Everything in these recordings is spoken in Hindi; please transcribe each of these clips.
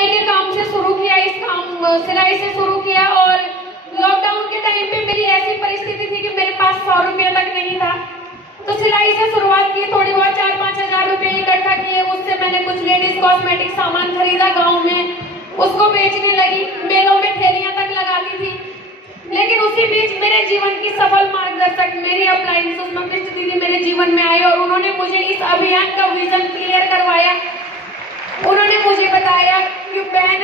सिलाई के काम से शुरू किया, इस काम सिलाई से शुरू किया। और लॉकडाउन के टाइम पे मेरी ऐसी परिस्थिति थी कि मेरे पास 100 रुपये तक नहीं था, तो सिलाई से शुरुआत की, थोड़ी बहुत 4-5 हजार रुपये इकट्ठा किए। उससे मैंने कुछ लेडीज कॉस्मेटिक सामान खरीदा गाँव में, उसको बेचने लगी, मेलों में ठेलियां तक लगाती थी। लेकिन उसी बीच मेरे जीवन की सफल मार्गदर्शक मेरी अपलाइन सुषमा कृष्ण दीदी मेरे जीवन में आए और उन्होंने मुझे इस अभियान का विजन क्लियर करवाया। उन्होंने मुझे बताया कि बहन,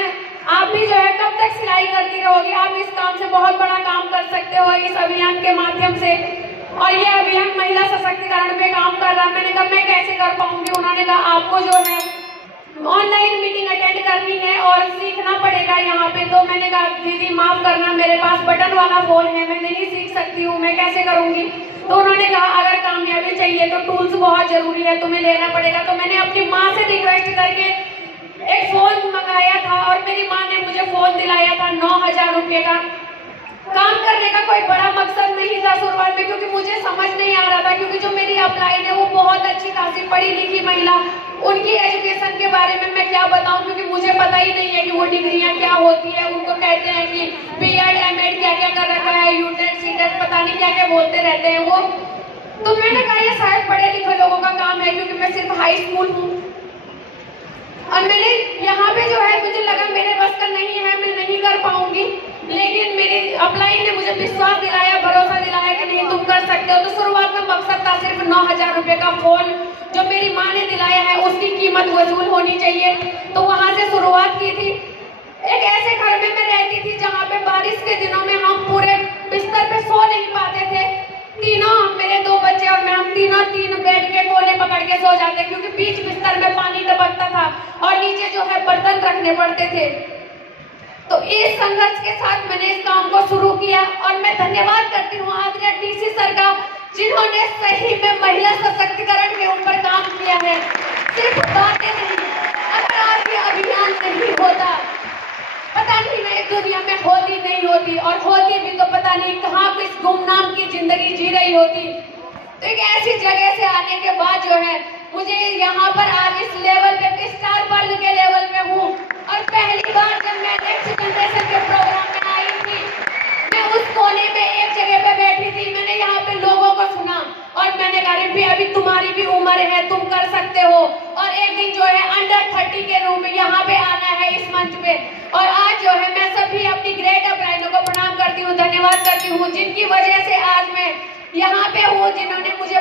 आप भी जो है कब तक सिलाई करती रहोगी, आप इस काम से बहुत बड़ा काम कर सकते हो इस अभियान के माध्यम से। और ये अभियान महिला सशक्तिकरण पे काम कर रहा है। मैंने कहा मैं कैसे कर पाऊंगी। उन्होंने कहा आपको जो है ऑनलाइन मीटिंग अटेंड करनी है और सीखना पड़ेगा यहाँ पे। तो मैंने कहा दीदी माफ करना, मेरे पास बटन वाला फोन है, मैं नहीं सीख सकती हूँ, मैं कैसे करूंगी। तो उन्होंने कहा अगर कामयाबी चाहिए तो टूल्स बहुत जरूरी है, तुम्हें लेना पड़ेगा। तो मैंने अपनी माँ से रिक्वेस्ट करके एक फोन मंगाया था और मेरी माँ ने मुझे फोन दिलाया था 9,000 रुपये का। काम करने का कोई बड़ा मकसद नहीं था शुरुआत में, क्योंकि मुझे समझ नहीं आ रहा था, क्योंकि जो मेरी अपलाइन है वो बहुत अच्छी खासी पढ़ी लिखी महिला, उनकी एजुकेशन के बारे में मैं क्या बताऊं, क्योंकि मुझे पता ही नहीं है कि वो डिग्रियां क्या होती है। उनको कहते हैं कि बीएड एमएड क्या क्या कर रखा है, यूटेट सीटेट पता नहीं क्या क्या बोलते रहते हैं वो। तो मैंने कहा ये शायद पढ़े लिखे लोगों का काम है, क्योंकि मैं सिर्फ हाई स्कूल हूँ। और मैंने यहाँ पे जो है मुझे लगा मेरे बस का नहीं है, मैं नहीं कर पाऊंगी। लेकिन मेरी अपलाइन ने मुझे विश्वास दिलाया, भरोसा दिलाया कि नहीं तुम कर सकते हो। तो शुरुआत में मकसद था सिर्फ 9,000 रुपये का फोन जो मेरी माँ ने दिलाया है उसकी कीमत वसूल होनी चाहिए। तो वहां से शुरुआत की थी। एक ऐसे घर में मैं रहती थी जहाँ पे बारिश के दिनों में हम पूरे बिस्तर पे सो नहीं पाते थे। तीनों, मेरे 2 बच्चे और मैं, हम तीनों 3 बेड के कोने पकड़ के सो जाते, क्योंकि बीच बिस्तर में पानी टपकता था और नीचे जो है बर्तन रखने पड़ते थे। तो इस संघर्ष के साथ मैंने इस काम को शुरू किया और मैं धन्यवाद करती हूँ आदरणीय डीसी सर का, जिन्होंने सही में महिला सशक्तिकरण के ऊपर काम किया है, सिर्फ बातें नहीं। अगर आज ये अभियान नहीं होता, पता नहीं मैं इस दुनिया में होती नहीं होती, और होती भी तो पता नहीं कहाँ किस गुमनाम की जिंदगी जी रही होती। तो एक ऐसी जगह से आने के बाद जो है मुझे यहाँ पर आज इस लेवल पे, स्टार वर्ल्ड के लेवल पे हूँ। और पहली बार जब मैं नेक्स्ट जनरेशन के प्रोग्राम में आई थी, मैं उस कोने में एक जगह पे बैठी थी, मैंने यहाँ पे लोगों को सुना और मैंने कहा रिम्पी अभी तुम्हारी भी उम्र है, तुम कर सकते हो। और एक दिन जो है अंडर 30 के रूप में यहाँ पे आना है इस मंच पे। और आज जो है मैं सभी अपनी ग्रेट अपलाइनों को प्रणाम करती हूँ, धन्यवाद करती हूँ, जिनकी वजह से आज मैं यहाँ पे हूँ, जिन्होंने मुझे